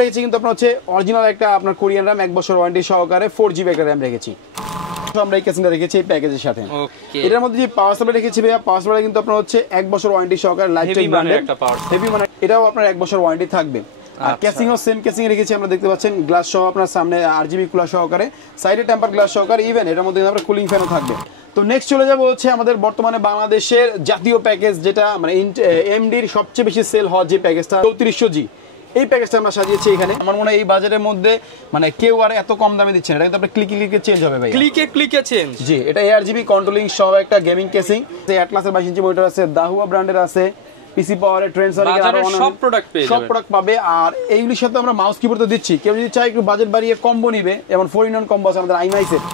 রেখেছি কিন্তু আপনার হচ্ছে অরিজিনাল একটা আপনার কোরিয়ান RAM 1 বছর ওয়ারেন্টি সহকারে 4GB একটা RAM রেখেছি। আমরা এই কেসিংটা রেখেছি এই প্যাকেজের সাথে। ওকে, এটার মধ্যে যে পাওয়ার সাপ্লাই রেখেছি ভাইয়া, পাওয়ার সাপ্লাই কিন্তু আপনার হচ্ছে 1 বছর ওয়ারেন্টি সহকারে লাইফ টাইম ব্র্যান্ডের একটা পাওয়ার হেভি মানে এটাও আপনার 1 বছর ওয়ারেন্টি থাকবে। আর কেসিংও সেম কেসিং রেখেছি আমরা, দেখতে পাচ্ছেন গ্লাস সহ আপনার সামনে RGB কুলার সহকারে, সাইডে টেম্পার গ্লাস সহকারে, ইভেন এটার মধ্যে আপনার কুলিং ফ্যানও থাকবে। তো নেক্সট চলে যাব হচ্ছে আমাদের বর্তমানে বাংলাদেশের জাতীয় প্যাকেজ, যেটা মানে এমডির সবচেয়ে বেশি সেল হওয়ার যে প্যাকেজটা 3400G, এই প্যাকেজটা আমরা সাজিয়েছি এখানে। আমার মনে হয় এই বাজারের মধ্যে মানে কেউ আর এত কম দামে দিচ্ছে না, এটা কিন্তু আপনার ক্লিকে চেঞ্জ হবে ভাই, ক্লিকে চেঞ্জ। জি, এটা ARGB কন্ট্রোলিং সহ একটা গেমিং কেসিং, অ্যাটলাসের 22 ইঞ্চি মনিটর আছে, দাহুয়া ব্র্যান্ডের আছে, পিসি পাওয়ারের ট্রেন্ডসনিকের আরো সব প্রোডাক্ট পেয়ে যাবেন, সব প্রোডাক্ট পাবে। আর এইগুলির সাথে আমরা মাউস কিবোর্ড তো দিচ্ছি, কেউ যদি চায় একটু বাজেট বাড়িয়ে কম্বো নিবে, যেমন 4-in-1 কম্বো আছে আমাদের আইমাইসের।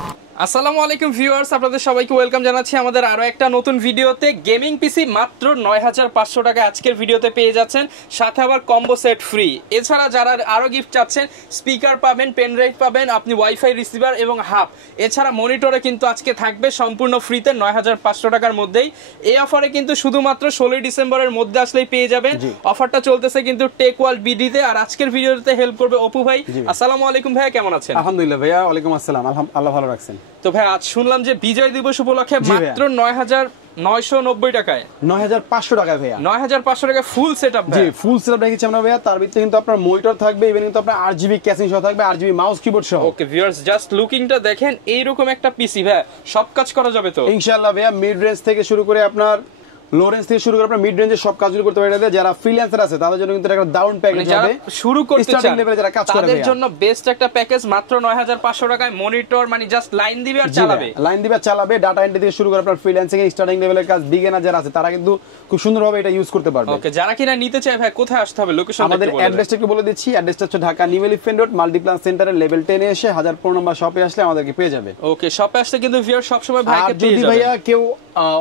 আসসালামু আলাইকুম ভিউয়ার্স, আপনাদের সবাইকে ওয়েলকাম জানাচ্ছি আমাদের আরো একটা নতুন ভিডিওতে। গেমিং পিসি মাত্র 9500 টাকা আজকের ভিডিওতে পেয়ে যাচ্ছেন, সাথে আবার কম্বো সেট ফ্রি। এছাড়া যারা আরো গিফট চাচ্ছেন, স্পিকার পাবেন, পেন ড্রাইভ পাবেন, আপনি ওয়াইফাই রিসিভার এবং হাব, এছাড়া মনিটরে কিন্তু আজকে থাকবে সম্পূর্ণ ফ্রিতে 9500 টাকার মধ্যেই। এই অফারে কিন্তু শুধুমাত্র 16 ডিসেম্বরের মধ্যে আসলেই পেয়ে যাবেন। অফারটা চলতেছে কিন্তু টেক ওয়ার্ল্ড বিডিতে। আর আজকের ভিডিওতে হেল্প করবে অপু ভাই। আসসালামু আলাইকুম ভাইয়া, কেমন আছেন? আলহামদুলিল্লাহ ভাইয়া, ওয়ালাইকুম আসসালাম, আল্লাহ ভালো রাখছেন। তো ভাই আজ শুনলাম যে বিজয় দিবস উপলক্ষে মাত্র 9990 টাকায় 9500 টাকা ভাইয়া, 9500 টাকা ফুল সেটআপ। জি, ফুল সেটআপ রেখেছি আমরা ভাইয়া। তার ভিতরে কিন্তু আপনার মনিটর থাকবে, ইভেন কিন্তু আপনার RGB ক্যাসিং সহ থাকবে, RGB মাউস কিবোর্ড সহ। ওকে ভিউয়ার্স, জাস্ট লুকিংটা দেখেন, এইরকম একটা পিসি ভাই সব কাজ করা যাবে তো ইনশাআল্লাহ ভাইয়া। মিড রেঞ্জ থেকে শুরু করে আপনার লো রেঞ্জ থেকে শুরু করে আপনার মিড রেঞ্জের সব কাজগুলো করতে পারবে। যারা ফ্রিল্যান্সার আছে তাদের জন্য কিন্তু একটা ডাউন প্যাকেজ হবে, শুরু করতে চান স্টার্টিং লেভেলে যারা কাজ করে তাদের জন্য বেস্ট একটা প্যাকেজ মাত্র 9500 টাকায়। মনিটর মানে জাস্ট লাইন দিবে আর চালাবে, ডাটা এন্ট্রি থেকে শুরু করে আপনার ফ্রিল্যান্সিং এর স্টার্টিং লেভেলের কাজ বিগিনার যারা আছে তারা কিন্তু খুব সুন্দরভাবে এটা ইউজ করতে পারবে। ওকে, যারা কিনা নিতে চায় ভাই কোথায় আসতে হবে? লোকেশন আমাদের অ্যাড্রেসটা একটু বলে দিচ্ছি। অ্যাড্রেসটা হচ্ছে Dhaka new elephant road Multiplan সেন্টারের লেভেল 10 এ এসে 1015 নম্বর শপে আসলে আমাদেরকে পেয়ে যাবে। ওকে, শপে আসলে কিন্তু ভিউয়ার সব সময় ভাইকে পেয়ে যাবে। যদি ভাইয়া কেউ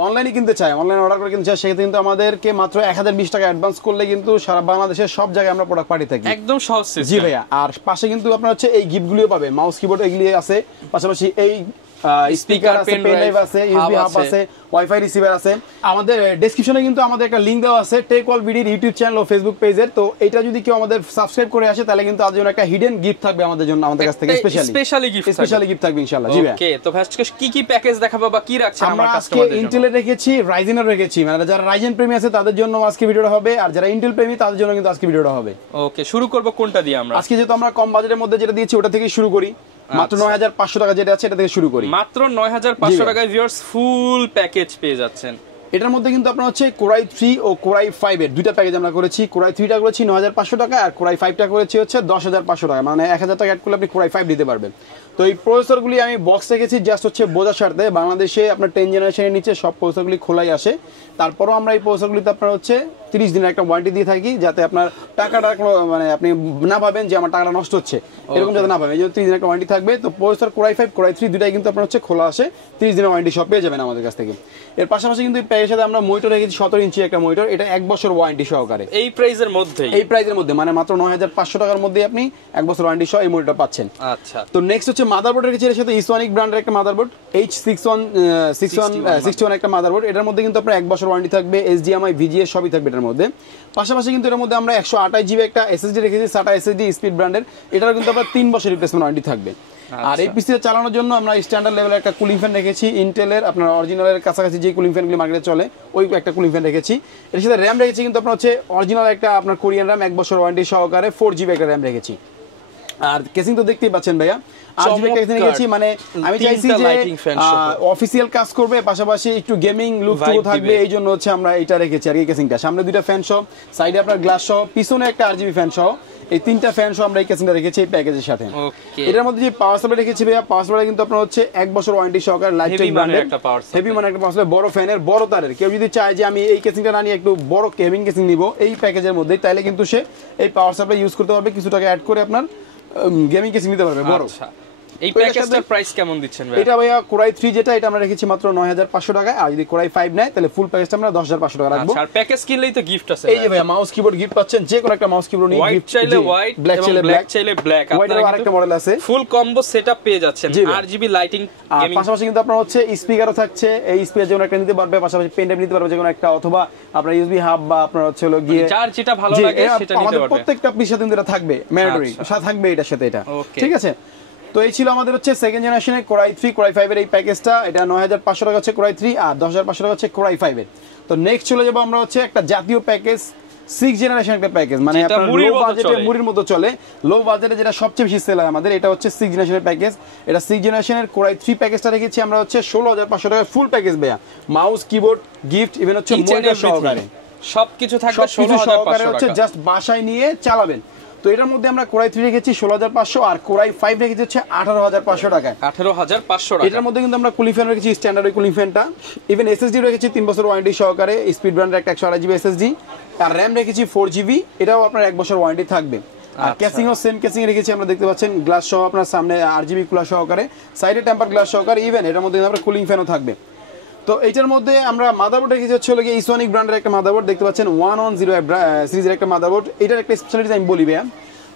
অনলাইনে কিনতে চায়, অনলাইন অর্ডার করে কিনতে চায়, সেক্ষেত্রে কিন্তু আমাদেরকে মাত্র 1020 টাকা অ্যাডভান্স করলে কিন্তু সারা বাংলাদেশের সব জায়গায় আমরা প্রোডাক্ট পাঠিয়ে থাকি, একদম সহজ সিস্টেম। জি ভাইয়া। আর পাশে কিন্তু আপনার হচ্ছে এই গিফটগুলিও পাবে, মাউস কিবোর্ড এগুলি আছে, পাশাপাশি এই স্পিকার আছে, পেন ড্রাইভ আছে, ইউএসবি হাব আছে, ওয়াইফাই রিসিভার আছে। আমাদের ডেসক্রিপশনে কিন্তু আমাদের একটা লিংক দেওয়া আছে টেক ওয়ার্ল্ড বিডির ইউটিউব চ্যানেল ও ফেসবুক পেজের। তো এটা যদি কেউ আমাদের সাবস্ক্রাইব করে আসে তাহলে কিন্তু আজ জন্য একটা হিডেন গিফট থাকবে আমাদের জন্য, আমাদের কাছ থেকে স্পেশালি গিফট থাকবে ইনশাআল্লাহ। জি ভাইয়া। ওকে, তো আজকে কি প্যাকেজ দেখাবো বা কি রাখছেন আমরা আজকে ইন্টেলের রেখেছি, রাইজেনের রেখেছি, মানে যারা রাইজেন প্রেমী আছে তাদের জন্য আজকে ভিডিওটা হবে, আর যারা ইন্টেল প্রেমী তাদের জন্য কিন্তু আজকে ভিডিওটা হবে। ওকে, শুরু করব কোনটা দিয়ে? আমরা আজকে যেহেতু আমরা কম বাজেটের মধ্যে যেটা দিয়েছি ওটা থেকে শুরু করি। মাত্র 9500 টাকা যেটা আছে এটা থেকে শুরু করি। মাত্র 9500 টাকায় ভিউয়ার্স ফুল প্যাকেজ পেয়ে যাচ্ছেন। এটার মধ্যে কিন্তু আপনার হচ্ছে কোরাই 3 ও কোরাই 5 এর দুইটা প্যাকেজ আমরা করেছি। কোরাই 3টা করেছি 9500 টাকা, আর কোরাই 5টা করেছি হচ্ছে 10500 টাকা, মানে 1000 টাকা অ্যাড করলে আপনি কোরাই 5 দিতে পারবেন। তো এই প্রসেসরগুলি আমি বক্স রেখেছি জাস্ট হচ্ছে বোঝার স্বার্থে। বাংলাদেশে আপনার 10 জেনারেশনের নিচে সব প্রসেসরগুলি খোলাই আসে, তারপরও আমরা এই প্রসেসরগুলিতে আপনার হচ্ছে 30 দিনের একটা ওয়ারেন্টি দিয়ে থাকি, যাতে আপনার টাকাটা কোনো মানে আপনি না ভাবেন যে আমার টাকাটা নষ্ট হচ্ছে, এরকম যাতে না ভাবেন। এই জন্য 30 দিনের একটা ওয়ারেন্টি থাকবে। তো প্রসেসর কোরাই 5 কোরাই 3 দুটাই কিন্তু আপনার হচ্ছে খোলা আসে, 30 দিনের ওয়ারেন্টি সব পেয়ে যাবেন আমাদের কাছ থেকে। এর পাশাপাশি কিন্তু এই প্যাকেজের সাথে আমরা মনিটর রেখেছি 17 ইঞ্চি একটা মনিটর, এটা 1 বছর ওয়ারেন্টি সহকারে। এই প্রাইসের মধ্যে মানে মাত্র 9500 টাকার মধ্যে আপনি 1 বছর ওয়ারেন্টি সহ এই মনিটর পাচ্ছেন। আচ্ছা, তো নেক্সট হচ্ছে মাদারবোর্ড রেখেছি, এর সাথে ইসোনিক ব্র্যান্ডের একটা মাদারবোর্ড H6161 একটা মাদারবোর্ড। এটার মধ্যে কিন্তু আপনার 1 বছর ওয়ারেন্টি থাকবে, HDMI VGA সবই থাকবে এটার মধ্যে। পাশাপাশি কিন্তু এর মধ্যে আমরা 128GB একটা SSD রেখেছি, SATA SSD স্পিড ব্র্যান্ডের, এটার কিন্তু আপনার 3 বছর রিপ্লেসমেন্ট ওয়ারেন্টি থাকবে। আর এই পিসিতে চালানোর জন্য আমরা স্ট্যান্ডার্ড লেভেলের একটা কুলিং ফ্যান রেখেছি, ইন্টেলের আপনার অরিজিনালের কাছাকাছি যে কুলিং ফ্যানগুলি মার্কেটে চলে ওই একটা কুলিং ফ্যান রেখেছি। এর সাথে র্যাম রেখেছি কিন্তু আপনার হচ্ছে অরিজিনাল একটা আপনার কোরিয়ান RAM 1 বছর ওয়ারেন্টি সহকারে 4GB একটা র্যাম রেখেছি। আর কেসিং তো দেখতেই পাচ্ছেন ভাইয়া, RGB কেসিং রেখেছি, মানে আমি চাইছি যে অফিসিয়াল কাজ করবে, পাশাপাশি একটু গেমিং লুকটুকু থাকবে, এই জন্য হচ্ছে আমরা এটা রেখেছি আর কি কেসিংটা। সামনে দুইটা ফ্যান সহ, সাইডে আপনার গ্লাস সহ, পিছনে একটা RGB ফ্যান সহ, এই 3টা ফ্যান সহ আমরা এই কেসিংটা রেখেছি এই প্যাকেজের সাথে। এটার মধ্যে যে পাওয়ার সাপ্লাই রেখেছি ভাইয়া, পাওয়ার সাপ্লাই কিন্তু আপনার হচ্ছে 1 বছর ওয়ারেন্টি সহকারে লাইফ টাইম ব্র্যান্ডের হেভি মানে একটা পাওয়ার সাপ্লাই, বড় ফ্যানের, বড় তারের। কেউ যদি চায় যে আমি এই কেসিংটা না নিয়ে একটু বড় গেমিং কেসিং নিব এই প্যাকেজের মধ্যে, তাইলে কিন্তু সে এই পাওয়ার সাপ্লাই ইউজ করতে পারবে, কিছু টাকা অ্যাড করে আপনার গেমিং কেসিং নিতে পারবে বড়। এই প্যাকেজটার প্রাইস কেমন দিচ্ছেন ভাই? এটা ভাইয়া কোরাই 3 যেটা, এটা আমরা রেখেছি মাত্র 9500 টাকায়। আর যদি কোরাই 5 নেয় তাহলে ফুল প্যাকেজটা আমরা 10500 টাকা রাখবো। আচ্ছা, আর প্যাকেজ কিনলেই তো গিফট আছে। এই যে ভাইয়া মাউস কিবোর্ড গিফট পাচ্ছেন, যে কোনো একটা মাউস কিবোর্ড নিয়ে হোয়াইট চাইলে হোয়াইট, ব্ল্যাক চাইলে ব্ল্যাক চাইলে ব্ল্যাক। আপনারা আরেকটা মডেল আছে, ফুল কম্বো সেটআপ পেয়ে যাচ্ছেন। RGB লাইটিং গেমিং, পাশাপাশি কিন্তু আপনার হচ্ছে স্পিকারও থাকছে। এই স্পিকার যেকোনো একটা নিতে পারবে, পাশাপাশি পেন ড্রাইভ নিতে পারবে যেকোনো একটা, অথবা আপনার ইউএসবি হাব বা আপনার হচ্ছে হলো গিয়ে যার যেটা ভালো লাগে সেটা নিতে পারবে। প্রত্যেকটা পিসের সাথে এটা থাকবে ম্যান্ডেটরি, সাথে থাকবে এটার সাথে এটা। ঠিক আছে, তো এই ছিল আমাদের হচ্ছে সেকেন্ড জেনারেশনের কোরাই 3 কোরাই 5 এর এই প্যাকেজটা। এটা 9500 টাকা হচ্ছে কোরাই 3 আর 10500 টাকা হচ্ছে কোরাই 5 এর। তো নেক্সট চলে যাব আমরা হচ্ছে একটা জাতীয় প্যাকেজ, 6 জেনারেশন একটা প্যাকেজ, মানে আপনার লো বাজেটে মুড়ির মতো চলে। লো বাজেটে যেটা সবচেয়ে বেশি সেল হয় আমাদের, এটা হচ্ছে 6 জেনারেশনের প্যাকেজ। এটা 6 জেনারেশনের কোরাই 3 প্যাকেজটা রেখেছি আমরা হচ্ছে 16500 টাকা ফুল প্যাকেজ ভাইয়া। মাউস কিবোর্ড গিফট ইভেন হচ্ছে মনিটর সহকারে সবকিছু থাকবে 16500 হচ্ছে টাকা, জাস্ট বাসায় নিয়ে চালাবেন। তো এটার মধ্যে আমরা কোরাই 3 রেখেছি 16500 আর কোরাই 5 রেখেছি হচ্ছে 18500 টাকায়। 18500 টাকা। এটার মধ্যে কিন্তু আমরা কুলিং ফ্যান রেখেছি, স্ট্যান্ডার্ড ওই কুলিং ফ্যানটা। ইভেন এসএসডি রেখেছি 3 বছর ওয়ারেন্টি সহকারে, স্পিড ব্র্যান্ডের একটা 128GB এসএসডি। আর র‍্যাম রেখেছি 4GB, এটাও আপনার 1 বছর ওয়ারেন্টি থাকবে। আর কেসিং ও সেম কেসিং রেখেছি আমরা, দেখতে পাচ্ছেন গ্লাস সহ আপনার সামনে RGB কুলার সহকারে, সাইডে টেম্পার গ্লাস সহকারে। ইভেন এটার মধ্যে আমরা কুলিং ফ্যানও থাকবে। তো এইটার মধ্যে আমরা মাদারবোর্ড রেখেছি হচ্ছে হলো ইসোনিক ব্র্যান্ডের একটা মাদারবোর্ড, দেখতে পাচ্ছেন 110 সিরিজের একটা মাদারবোর্ড। এটার একটা স্পেশালিটি আমি বলি ভাইয়া,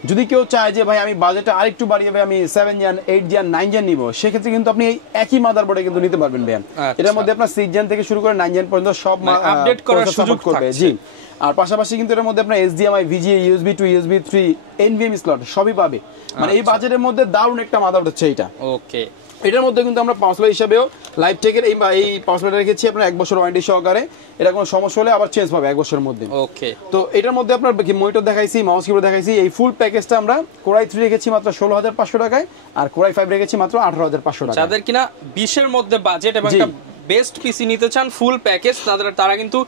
যদি কেউ চায় যে ভাই আমি বাজেটটা আরেকটু বাড়িয়ে ভাই আমি 7 জেন 8 জেন 9 জেন নিব, সেক্ষেত্রে কিন্তু আপনি এই একই মাদারবোর্ডে কিন্তু নিতে পারবেন ভাই। এটার মধ্যে আপনার 6 জেন থেকে শুরু করে 9 জেন পর্যন্ত সব আপডেট করার সুযোগ করবে। জি, আর পাশাপাশি কিন্তু এর মধ্যে আপনার HDMI, VGA, USB 2, USB 3, NVMe slot সবই পাবে। মানে এই বাজেটের মধ্যে দারুণ একটা মাদারবোর্ড হচ্ছে এটা। ওকে, এটার মধ্যে কিন্তু আমরা পাওয়ার সাপ্লাই হিসাবেও লাইফ টেকের এই পাওয়ার সাপ্লাইটা রেখেছি আপনার 1 বছর ওয়ারেন্টি সহকারে। এটা কোনো সমস্যা হলে আবার চেঞ্জ পাবে 1 বছরের মধ্যে। ওকে, তো এটার মধ্যে আপনার মনিটর দেখাইছি, মাউস কিবোর্ড দেখাইছি। এই ফুল প্যাকেজটা আমরা কোরাই 3 রেখেছি মাত্র 16500 টাকায় আর কোরাই 5 রেখেছি মাত্র 18500 টাকা। যাদের কিনা 20 এর মধ্যে বাজেট এবং একটা বেস্ট পিসি নিতে চান ফুল প্যাকেজ, তারা কিন্তু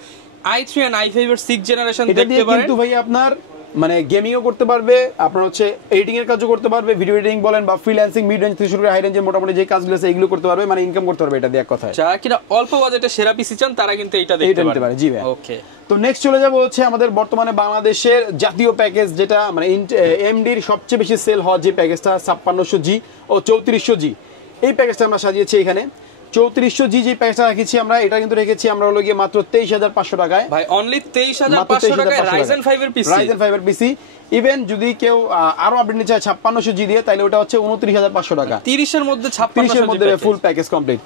i3 এন্ড i5 এর 6 জেনারেশন দেখতে পারেন। কিন্তু ভাই আপনার মানে গেমিংও করতে পারবে, আপনার হচ্ছে এডিটিং এর কাজও করতে পারবে, ভিডিও এডিটিং বলেন বা ফ্রিল্যান্সিং, মিড রেঞ্জ থেকে শুরু করে হাই রেঞ্জের মোটামুটি যে কাজগুলো আছে এগুলো করতে পারবে, মানে ইনকাম করতে পারবে। এটা দিয়ে এক কথায় যারা কিনা অল্প বাজেটে সেরা পিসি চান তারা কিন্তু এটা দেখতে পারে। জি ভাই। ওকে, তো নেক্সট চলে যাব হচ্ছে আমাদের বর্তমানে বাংলাদেশের জাতীয় প্যাকেজ, যেটা মানে এমডির সবচেয়ে বেশি সেল হওয়া যে প্যাকেজটা 5600G ও 3400G। এই প্যাকেজটা আমরা সাজিয়েছি এখানে 3400G যে প্যাকেজটা রেখেছি আমরা, এটা কিন্তু রেখেছি আমরা হলো গিয়ে মাত্র 23500 টাকায় ভাই। অনলি 23500 টাকায় Ryzen 5 এর পিসি। Ryzen 5 এর পিসি। ইভেন যদি কেউ আরো আপডেট নিতে চায় 5600G দিয়ে, তাহলে ওটা হচ্ছে 29500 টাকা। 30 এর মধ্যে 5600 এর মধ্যে ফুল প্যাকেজ কমপ্লিট।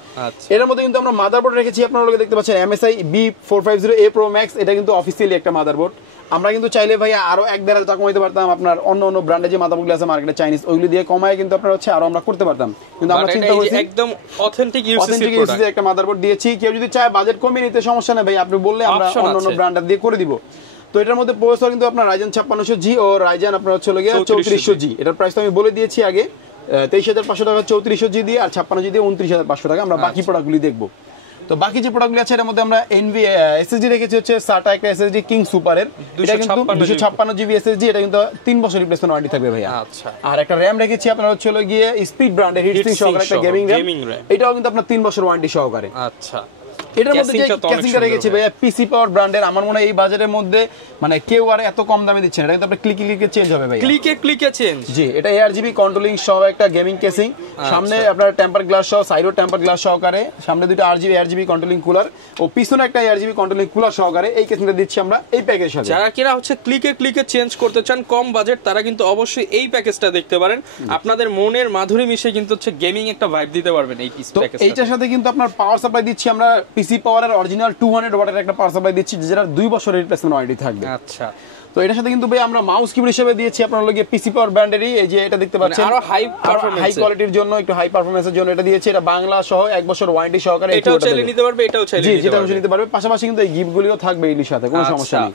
এর মধ্যে কিন্তু আমরা মাদারবোর্ড রেখেছি, আপনারা লোকে দেখতে পাচ্ছেন MSI B450A Pro Max। এটা কিন্তু অফিসিয়ালি একটা মাদারবোর্ড। আমরা কিন্তু চাইলে ভাই আরো 1-1.5 টাকা কমাইতে পারতাম, আপনার অন্য ব্র্যান্ডে যে মাদারবোর্ডগুলো আছে মার্কেটে চাইনিজ, ওইগুলো দিয়ে কমায় কিন্তু আপনারা হচ্ছে আরো আমরা করতে পারতাম। কিন্তু আমরা চিন্তা করছি একদম অথেন্টিক ইউএসএস একটা মাদারবোর্ড দিয়েছি। কেউ যদি চায় বাজেট কমিয়ে নিতে, সমস্যা নেই ভাই, আপনি বললে আমরা অন্য ব্র্যান্ডার দিয়ে করে দিব। তো এটার মধ্যে প্রসেসর কিন্তু আপনার Ryzen 5600G ও Ryzen আপনার হচ্ছে 3400G। এটার প্রাইস তো আমি বলে দিয়েছি আগে, 23500 টাকা 3400G দিয়ে, আর 5600G দিয়ে 29500 টাকা। আমরা বাকি প্রোডাক্টগুলি দেখবো। তো বাকি যে প্রোডাক্টগুলো আছে এর মধ্যে আমরা এসএসডি রেখেছি হচ্ছে SATA একটা এসএসডি কিং সুপারের, এটা কিন্তু 256GB এসএসডি। এটা কিন্তু 3 বছর রিপ্লেসমেন্ট ওয়ারেন্টি থাকবে ভাইয়া। আচ্ছা, আর একটা র‍্যাম রেখেছি আপনার হচ্ছে গিয়ে স্পিড ব্র্যান্ডের হিটসিং সহকারে একটা গেমিং র‍্যাম, এটাও কিন্তু আপনার 3 বছর ওয়ারেন্টি সহকারে। আচ্ছা, এটার মধ্যে যে ক্যাসিংটা রেখেছি ভাইয়া পিসি পাওয়ার ব্র্যান্ডের, আমার মনে হয় এই বাজারের মধ্যে মানে কেউ আর এত কম দামে দিচ্ছে না। এটা কিন্তু আপনার ক্লিকে চেঞ্জ হবে ভাই, ক্লিকে চেঞ্জ। জি, এটা ARGB কন্ট্রোলিং সহ একটা গেমিং কেসিং, সামনে আপনার টেম্পার গ্লাস সহ, সাইডও টেম্পার গ্লাস সহকারে, সামনে দুটো ARGB কন্ট্রোলিং কুলার ও পিছনে একটা ARGB কন্ট্রোলিং কুলার সহকারে এই কেসিংটা দিচ্ছি আমরা এই প্যাকেজের সাথে। যারা কিনা হচ্ছে ক্লিকে চেঞ্জ করতে চান কম বাজেট, তারা কিন্তু অবশ্যই এই প্যাকেজটা দেখতে পারেন। আপনাদের মনের মাধুরী মিশে কিন্তু হচ্ছে গেমিং একটা ভাইব দিতে পারবেন এই পিস প্যাকেজটা। এইটার সাথে কিন্তু আপনার পাওয়ার সাপ্লাই দিচ্ছি আমরা, পিসি পাওয়ারের অরিজিনাল 200 ওয়াটের একটা পাওয়ার সাপ্লাই দিচ্ছি, যেটা 2 বছরের রিপ্লেসমেন্ট ওয়ারেন্টি থাকবে। আচ্ছা, তো এটার সাথে কিন্তু ভাই আমরা মাউস কিবোর্ড হিসেবে দিয়েছি আপনার লগে পিসি পাওয়ার ব্র্যান্ডেরই, এই যে এটা দেখতে পাচ্ছেন আরো হাই কোয়ালিটির জন্য, একটু হাই পারফরম্যান্সের জন্য এটা দিয়েছি। এটা বাংলা সহ 1 বছর ওয়ারেন্টি সহকারে, এটাও চাইলে নিতে পারবে, এটাও চাইলে নিতে পারবে। পাশাপাশি কিন্তু এই গিফটগুলিও থাকবে এর সাথে, কোনো সমস্যা নেই।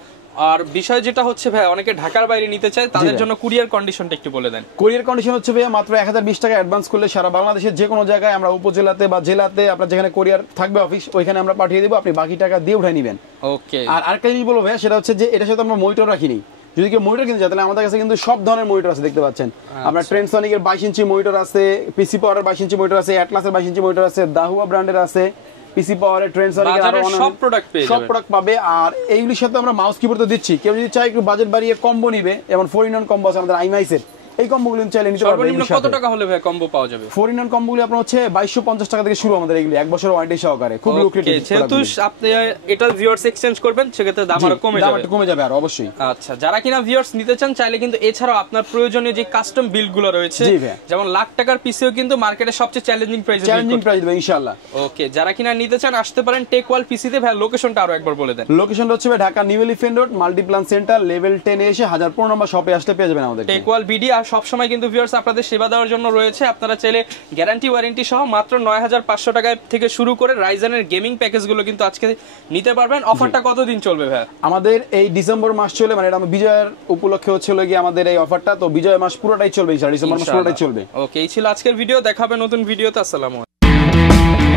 আর বিষয় যেটা হচ্ছে ভাই, অনেকে ঢাকার বাইরে নিতে চায়, তাদের জন্য কুরিয়ার কন্ডিশনটা একটু বলে দেন। কুরিয়ার কন্ডিশন হচ্ছে ভাই মাত্র 1020 টাকা অ্যাডভান্স করলে সারা বাংলাদেশের যে কোনো জায়গায়, আমরা উপজেলাতে বা জেলাতে আপনার যেখানে কুরিয়ার থাকবে অফিস, ওইখানে আমরা পাঠিয়ে দেব, আপনি বাকি টাকা দিয়ে উঠাই নেবেন। ওকে। আর আরেকটা জিনিস বলবো ভাই, সেটা হচ্ছে যে এটার সাথে আমরা মনিটর রাখিনি। যদি কেউ মনিটর কিনতে চায় তাহলে আমাদের কাছে কিন্তু সব ধরনের মনিটর আছে, দেখতে পাচ্ছেন আপনার ট্রেন্ডসনিকের 22 ইঞ্চি মনিটর আছে, পিসি পাওয়ারের 22 ইঞ্চি মনিটর আছে, অ্যাটলাসের 22 ইঞ্চি মনিটর আছে, দাহুয়া ব্র্যান্ডের আছে, পিসি পাওয়ারের ট্রেন্ডসনিকের আরো সব প্রোডাক্ট পাবে। আর এইগুলির সাথে আমরা মাউস কিবোর্ড তো দিচ্ছি। কেউ যদি চায় একটু বাজেট বাড়িয়ে কম্বো নিবে, যেমন 4-in-1 কম্বো আছে আমাদের আইমাইসের, এই কম্বোগুলো চাইলে নিতে পারবেন। সর্বনিম্ন কত টাকা হলে ভাই কম্বো পাওয়া যাবে? 4-in-1 কম্বোগুলো আপনার হচ্ছে 2250 টাকা থেকে শুরু আমাদের এগুলি, 1 বছর ওয়ারেন্টি সহকারে, খুব লুক্রেটিভ। যেহেতু আপনি এটা ভিউয়ার্স এক্সচেঞ্জ করবেন সেক্ষেত্রে দাম আরো কমে যাবে। দাম কমে যাবে আর অবশ্যই। আচ্ছা, যারা কিনা ভিউয়ার্স নিতে চান চাইলে কিন্তু এছাড়াও আপনার প্রয়োজনীয় যে কাস্টম বিল্ড গুলো রয়েছে, যেমন লাখ টাকার পিসিও কিন্তু মার্কেটে সবচেয়ে চ্যালেঞ্জিং প্রাইস দেবে ইনশাআল্লাহ। ওকে, যারা কিনা নিতে চান আসতে পারেন টেক ওয়াল পিসিতে। ভাই লোকেশনটা আরো একবার বলে দেন। লোকেশনটা হচ্ছে Dhaka new elephant road Multiplan centre level 10 এ এসে 1015 নম্বর শপে আসলে পেয়ে যাবেন আমাদের টেক ওয়াল বিডি। আর সব সময় কিন্তু ভিউয়ার্স আপনাদের সেবা দেওয়ার জন্য রয়েছে। আপনারা চাইলে গ্যারান্টি ওয়ারেন্টি সহ মাত্র 9500 টাকা থেকে শুরু করে রাইজেনের গেমিং প্যাকেজগুলো কিন্তু আজকে নিতে পারবেন। অফারটা কতদিন চলবে ভাই? আমাদের এই ডিসেম্বর মাস চলে, মানে এটা বিজয়ের উপলক্ষে হচ্ছে গিয়ে আমাদের এই অফারটা, তো বিজয় মাস পুরোটাই চলবে, ডিসেম্বর মাস পুরোটাই চলবে। ওকে, এই ছিল আজকের ভিডিও। দেখা হবে নতুন ভিডিওতে। আসসালামু আলাইকুম।